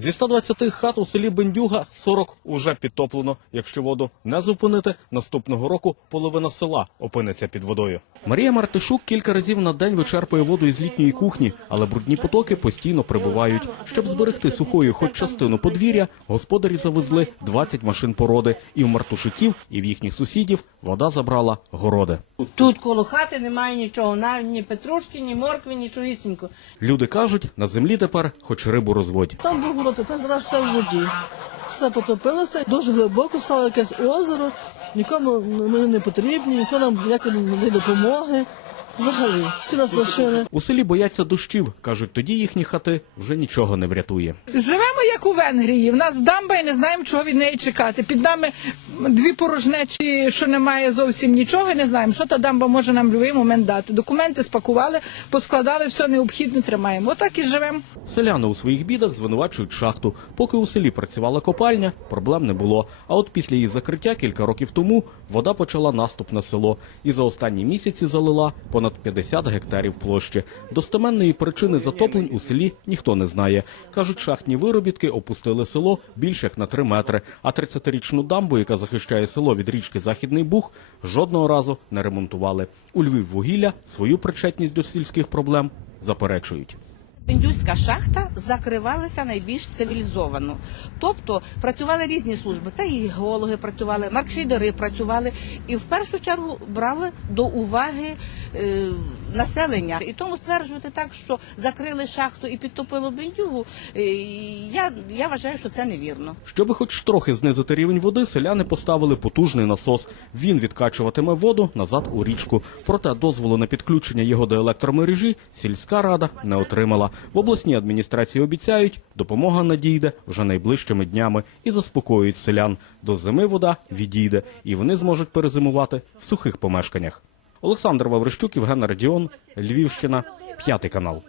Зі 120 хат у селі Бендюга 40 уже підтоплено. Якщо воду не зупинити, наступного року половина села опиниться під водою. Марія Мартишук кілька разів на день вичерпує воду із літньої кухні, але брудні потоки постійно прибувають. Щоб зберегти сухою хоч частину подвір'я, господарі завезли 20 машин породи. І в мартушиків, і в їхніх сусідів вода забрала городи. Тут коло хати немає нічого, навіть ні петрушки, ні моркви, нічогісінько. Люди кажуть, на землі тепер хоч рибу розводь. Там був город, тепер все в воді. Все потопилося, дуже глибоко стало якесь озеро, нікому ми не потрібні, ніхто нам ніякої не допомоги. Взагалі, всі нас лишили. У селі бояться дощів. кажуть, тоді їхні хати вже нічого не врятує. Живемо як у Венгрії. В нас дамба і не знаємо, чого від неї чекати. Під нами дві порожнечі, що немає зовсім нічого, і не знаємо, що та дамба може нам в будь-який момент дати. Документи спакували, поскладали, все необхідне тримаємо. Отак і живемо. Селяни у своїх бідах звинувачують шахту. Поки у селі працювала копальня, проблем не було. А от після її закриття кілька років тому вода почала наступ на село і за останні місяці залила понад 50 гектарів площі. Достеменної причини затоплень у селі ніхто не знає. кажуть, шахтні виробітки опустили село більше як на 3 метри. А 30-річну дамбу, яка захищає село від річки Західний Буг, жодного разу не ремонтували. У Львів вугілля свою причетність до сільських проблем заперечують. Пендюська шахта закривалася найбільш цивілізовано. Тобто працювали різні служби. Це і геологи працювали, маркшейдери працювали, і в першу чергу брали до уваги е, населення. І тому стверджувати так, що закрили шахту і підтопило бендюгу, е, я, я вважаю, що це невірно. Щоби хоч трохи знизити рівень води, селяни поставили потужний насос. Він відкачуватиме воду назад у річку. Проте дозволу на підключення його до електромережі сільська рада не отримала. В обласній адміністрації обіцяють, допомога надійде вже найближчими днями і заспокоюють селян. До зими вода відійде, і вони зможуть перезимувати в сухих помешканнях. Олександр Ваврищук, Євген Радіон, Львівщина, п'ятий канал.